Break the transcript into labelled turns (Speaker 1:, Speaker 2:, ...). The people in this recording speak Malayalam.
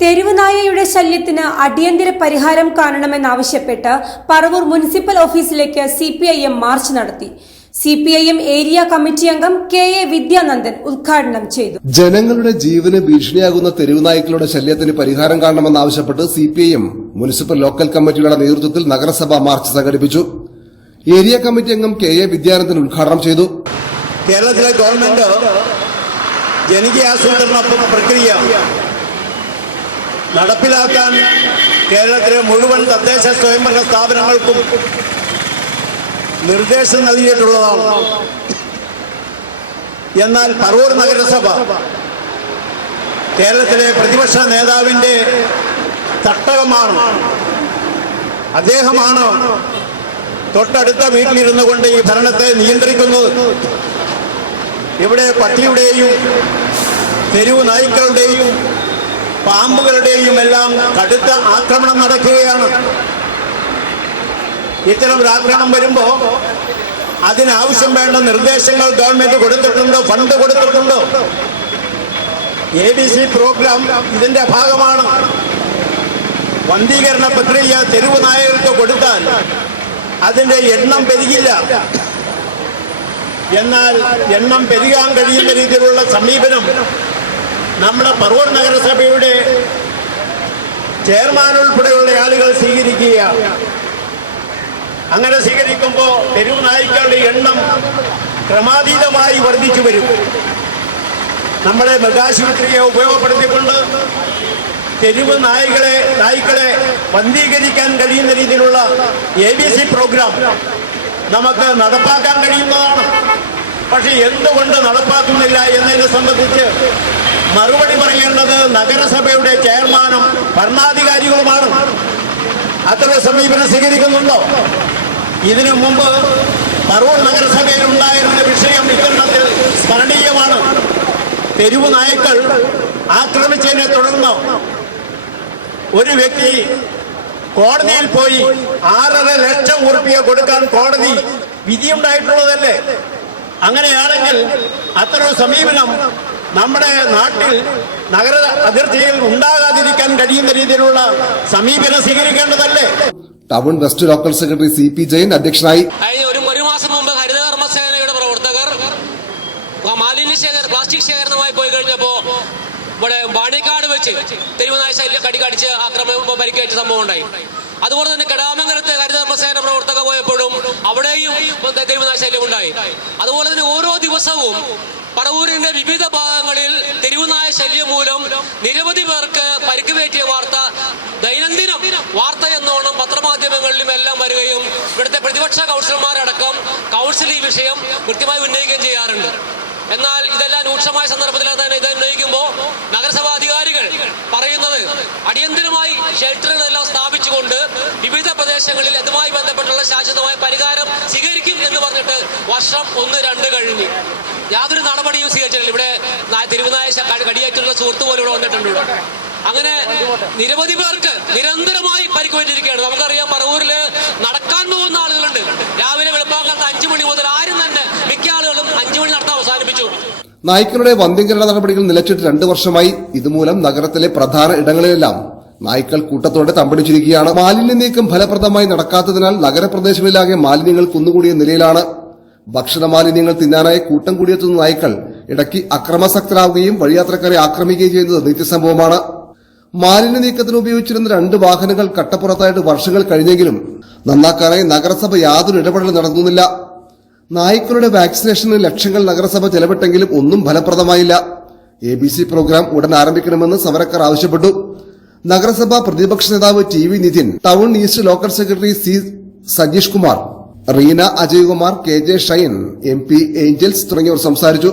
Speaker 1: തെരുവുനായയുടെ ശല്യത്തിന് അടിയന്തര പരിഹാരം കാണണമെന്നാവശ്യപ്പെട്ട് പറവൂർ മുനിസിപ്പൽ ഓഫീസിലേക്ക് C P I M march നടത്തി. C P I M area committee അംഗം കെ എ വിദ്യാനന്ദൻ ഉദ്ഘാടനം ചെയ്തു.
Speaker 2: ജനങ്ങളുടെ ജീവന് ഭീഷണിയാകുന്ന തെരുവുനായ്ക്കളുടെ ശല്യത്തിന് പരിഹാരം കാണണമെന്നാവശ്യപ്പെട്ട് C P I M municipal local കമ്മിറ്റിയുടെ നേതൃത്വത്തിൽ നഗരസഭ മാർച്ച് സംഘടിപ്പിച്ചു. ഏരിയ കമ്മിറ്റി അംഗം കെ എ വിദ്യാനന്ദൻ ഉദ്ഘാടനം ചെയ്തു.
Speaker 3: കേരളത്തിലെ ഗവൺമെന്റ് ജനകീയാസൂത്രണ പ്രക്രിയ നടപ്പിലാക്കാൻ കേരളത്തിലെ മുഴുവൻ തദ്ദേശ സ്വയംഭരണ സ്ഥാപനങ്ങൾക്കും നിർദ്ദേശം നൽകിയിട്ടുള്ളതാണ്. എന്നാൽ പറവൂർ നഗരസഭ കേരളത്തിലെ പ്രതിപക്ഷ നേതാവിന്റെ തട്ടകമാണ്. അദ്ദേഹമാണ് തൊട്ടടുത്ത വീട്ടിലിരുന്നു കൊണ്ട് ഈ ഭരണത്തെ നിയന്ത്രിക്കുന്നത്. ഇവിടെ പട്ടിയുടെയും തെരുവ് നായ്ക്കളുടെയും പാമ്പുകളുടെയും എല്ലാം കടുത്ത ആക്രമണം നടക്കുകയാണ്. ഇത്തരം ആക്രമണം വരുമ്പോൾ അതിനാവശ്യം വേണ്ട നിർദ്ദേശങ്ങൾ ഗവൺമെന്റ് കൊടുത്തിട്ടുണ്ടോ? ഫണ്ട് കൊടുത്തിട്ടുണ്ടോ? എ ബി സി പ്രോഗ്രാം ഇതിന്റെ ഭാഗമാണ്. വന്ധീകരണ പ്രക്രിയ തെരുവ് നായകർക്ക് കൊടുത്താൽ അതിന്റെ എണ്ണം പെരുകില്ല. എന്നാൽ എണ്ണം പെരുകാൻ കഴിയുന്ന രീതിയിലുള്ള സമീപനം നമ്മുടെ പറവൂർ നഗരസഭയുടെ ചെയർമാൻ ഉൾപ്പെടെയുള്ള ആളുകൾ സ്വീകരിക്കുകയാണ് അങ്ങനെ സ്വീകരിക്കുമ്പോൾ തെരുവ് നായ്ക്കളുടെ എണ്ണം ക്രമാതീതമായി വർദ്ധിച്ചു വരും. നമ്മുടെ മൃഗാശുപത്രിയെ ഉപയോഗപ്പെടുത്തിക്കൊണ്ട് തെരുവ് നായ്കളെ നായ്ക്കളെ വന്ധീകരിക്കാൻ കഴിയുന്ന രീതിയിലുള്ള എ ബി സി പ്രോഗ്രാം നമുക്ക് നടപ്പാക്കാൻ കഴിയുന്നതാണ്. പക്ഷെ എന്തുകൊണ്ട് നടപ്പാക്കുന്നില്ല എന്നതിനെ സംബന്ധിച്ച് മറുപടി പറയേണ്ടത് നഗരസഭയുടെ ചെയർമാനും ഭരണാധികാരികളുമാണ്. അത്ര സമീപനം സ്വീകരിക്കുന്നുണ്ടോ? ഇതിനു മുമ്പ് പറവൂർ നഗരസഭയിൽ ഉണ്ടായിരുന്ന വിഷയം ഇത്തരണത്തിൽ സ്മരണീയമാണ്. തെരുവ് നായ്ക്കൾ ആക്രമിച്ചതിനെ തുടർന്ന്? ഒരു വ്യക്തി കോടതിയിൽ പോയി ആറര ലക്ഷം ഉറുപ്പിക കൊടുക്കാൻ കോടതി വിധിയുണ്ടായിട്ടുള്ളതല്ലേ? അങ്ങനെയാണെങ്കിൽ അത്തരം സമീപനം നമ്മുടെ നാട്ടിൽ നഗര അതിർത്തിയിൽ ഉണ്ടാകാതിരിക്കാൻ കഴിയുന്ന രീതിയിലുള്ള സമീപനം സ്വീകരിക്കേണ്ടതല്ലേ?
Speaker 2: Town west local secretary C P Jayan അധ്യക്ഷനായി
Speaker 4: ഒരു മാസം മുമ്പ് ഹരിതകർമ്മ സേനയുടെ പ്രവർത്തകർ മാലിന്യ ശേഖര പ്ലാസ്റ്റിക് ശേഖരണമായി പോയി കഴിഞ്ഞപ്പോ ഇവിടെ വാണിക്കാട് വെച്ച് തെരുവുനായ ശല്യം കടിക്കടിച്ച് ആക്രമണം പരിക്കേറ്റ സംഭവം ഉണ്ടായി. അതുപോലെ തന്നെ കടാമംഗലത്ത് ഹരിതകർമ്മ പ്രവർത്തക പോയപ്പോഴും അവിടെയും ദൈവനാശല്യം ശല്യം ഉണ്ടായി അതുപോലെ തന്നെ ഓരോ ദിവസവും പറവൂരിന്റെ വിവിധ ഭാഗങ്ങളിൽ തെരുവുനായ ശല്യം മൂലം നിരവധി പേർക്ക് പരിക്ക് വാർത്ത ദൈനംദിനം വാർത്ത എന്നോണം പത്രമാധ്യമങ്ങളിലും എല്ലാം വരികയും ഇവിടുത്തെ പ്രതിപക്ഷ കൗൺസിലർമാരടക്കം കൗൺസിൽ ഈ വിഷയം കൃത്യമായി ഉന്നയിക്കുകയും ചെയ്യാറുണ്ട്. എന്നാൽ ഇതെല്ലാം രൂക്ഷമായ സന്ദർഭത്തിൽ തന്നെ ഇത് ഉന്നയിക്കുമ്പോൾ നഗരസഭാ അധികാരികൾ പറയുന്നത് അടിയന്തരമായി ഷെൽട്ടറുകളെല്ലാം സ്ഥാപിച്ചുകൊണ്ട് വിവിധ പ്രദേശങ്ങളിൽ അതുമായി ബന്ധപ്പെട്ടുള്ള ശാശ്വതമായ പരിഹാരം സ്വീകരിക്കും എന്ന് പറഞ്ഞിട്ട് വർഷം ഒന്ന് രണ്ട് കഴിഞ്ഞു. യാതൊരു നടപടിയും സ്വീകരിച്ചിട്ടില്ല. ഇവിടെ തിരുവനായ കടിയേറ്റുള്ള സുഹൃത്ത് പോലും ഇവിടെ വന്നിട്ടുണ്ട്. അങ്ങനെ നിരവധി പേർക്ക് നിരന്തരമായി പരിക്കുപറ്റിയിരിക്കുകയാണ്. നമുക്കറിയാം പറവൂരിൽ നടക്കാൻ പോകുന്ന ആളുകളുണ്ട്.
Speaker 2: നായ്ക്കളുടെ വന്ധ്യംകരണ നടപടികൾ നിലച്ചിട്ട് രണ്ടു വർഷമായി ഇതുമൂലം നഗരത്തിലെ പ്രധാന ഇടങ്ങളിലെല്ലാം നായ്ക്കൾ കൂട്ടത്തോടെ തമ്പടിച്ചിരിക്കുകയാണ്. മാലിന്യ നീക്കം ഫലപ്രദമായി നടക്കാത്തതിനാൽ നഗരപ്രദേശങ്ങളിലാകെ മാലിന്യങ്ങൾ കുന്നുകൂടിയ നിലയിലാണ്. ഭക്ഷണ മാലിന്യങ്ങൾ തിന്നാനായി കൂട്ടം കൂടിയെത്തുന്ന നായ്ക്കൾ ഇടയ്ക്ക് അക്രമാസക്തരാകുകയും വഴിയാത്രക്കാരെ ആക്രമിക്കുകയും ചെയ്യുന്നത് നിത്യസംഭവമാണ്. മാലിന്യ നീക്കത്തിന് ഉപയോഗിച്ചിരുന്ന രണ്ട് വാഹനങ്ങൾ കട്ടപ്പുറത്തായിട്ട് വർഷങ്ങൾ കഴിഞ്ഞെങ്കിലും നന്നാക്കാനായി നഗരസഭ യാതൊരു ഇടപെടലും നടത്തുന്നില്ല നായ്ക്കളുടെ വാക്സിനേഷന് ലക്ഷങ്ങൾ നഗരസഭ ചെലവിട്ടെങ്കിലും ഒന്നും ഫലപ്രദമായില്ല. എ ബി സി പ്രോഗ്രാം ഉടൻ ആരംഭിക്കണമെന്ന് സമരക്കാർ ആവശ്യപ്പെട്ടു. നഗരസഭാ പ്രതിപക്ഷ നേതാവ് T V Nithin town east local secretary C Sajeesh Kumar Reena Ajaykumar K J Shine M P Angels തുടങ്ങിയവർ സംസാരിച്ചു.